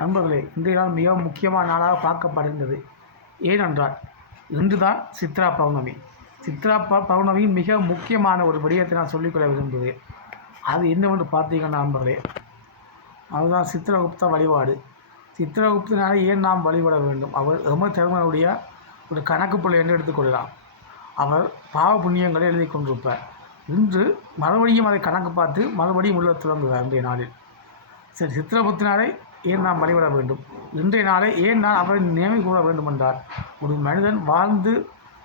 நண்பர்களே, இன்றைய நாள் மிகவும் முக்கியமான நாளாக பார்க்கப்படுகின்றது. ஏனென்றால் இன்று தான் சித்ரா பௌர்ணமி. சித்ரா பௌர்ணமியின் மிக முக்கியமான ஒரு விடயத்தை நான் சொல்லிக்கொள்ள விரும்புகிறேன். அது என்னவென்று பார்த்தீங்கன்னா நண்பர்களே, அதுதான் சித்திரகுப்த வழிபாடு. சித்திரகுப்தனாலே ஏன் நாம் வழிபட வேண்டும்? அவர் தர்மனுடைய ஒரு கணக்கு பிள்ளை என்று எடுத்துக்கொள்ளலாம். அவர் பாவ புண்ணியங்களை எழுதி கொண்டிருப்பார். இன்று மறுபடியும் அதை கணக்கு பார்த்து மறுபடியும் உள்ள தொடங்குவார். இன்றைய நாளில் சரி, சித்திரகுப்தனாரை ஏன் நாம் வழிபட வேண்டும்? இன்றைய நாளை ஏன் நான் அவரை நினைவு கூற வேண்டும் என்றால், ஒரு மனிதன் வாழ்ந்து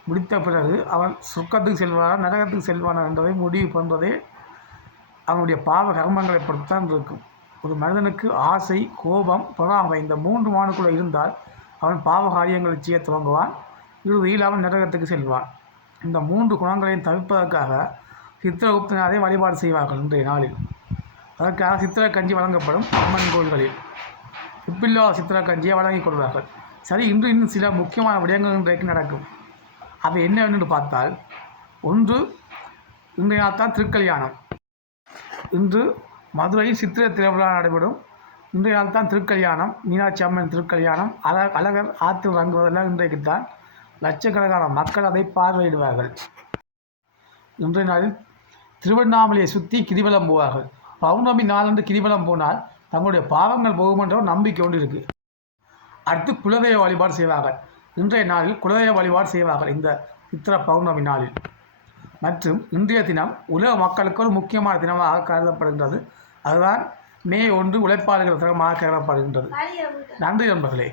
முடித்த பிறகு அவன் சொர்க்கத்துக்கு செல்வானா நரகத்துக்கு செல்வானா என்பதை முடிவு பண்ணுறதே அவனுடைய பாவ கர்மங்களை பொறுத்தான் இருக்கும். ஒரு மனிதனுக்கு ஆசை, கோபம், பொறாமை இந்த 3 மானுக்குள்ளே இருந்தால் அவன் பாவ காரியங்களை செய்ய துவங்குவான். இறுதியில் அவன் நரகத்துக்கு செல்வான். இந்த 3 குணங்களையும் தவிர்ப்பதற்காக சித்திரகுப்தனாரை வழிபாடு செய்வார்கள் இன்றைய நாளில். அதற்காக சித்திர கஞ்சி வழங்கப்படும் அம்மன் கோயில்களில் உப்பில்லா சித்திர கஞ்சியை வழங்கிக் கொள்வார்கள். சரி, இன்னும் சில முக்கியமான விடயங்கள் இன்றைக்கு நடக்கும். அவை என்னவென்று பார்த்தால், ஒன்று, இன்றைய நாள் தான் திருக்கல்யாணம். இன்று மதுரையில் சித்திரை திருவிழா நடைபெறும். இன்றைய நாள் தான் திருக்கல்யாணம், மீனாட்சி அம்மன் திருக்கல்யாணம். அழகர் ஆற்றில் இறங்குவதெல்லாம் இன்றைக்குத்தான். லட்சக்கணக்கான மக்கள் அதை பார்வையிடுவார்கள். இன்றைய நாளில் திருவண்ணாமலையை சுற்றி கிரிவலம் போவார்கள். பௌர்ணமி நாளன்று கிரிவலம் போனால் தங்களுடைய பாவங்கள் போகும் என்ற ஒரு நம்பிக்கை ஒன்று இருக்குது. அடுத்து குலதெய்வ வழிபாடு செய்வார்கள். இன்றைய நாளில் குலதெய்வ வழிபாடு செய்வார்கள் இந்த சித்திர பௌர்ணமி நாளில். மற்றும் இன்றைய தினம் உலக மக்களுக்கு ஒரு முக்கியமான தினமாக கருதப்படுகின்றது. அதுதான் மே 1 உழைப்பாளர்கள் தினமாக கருதப்படுகின்றது. நன்றி நண்பர்களே.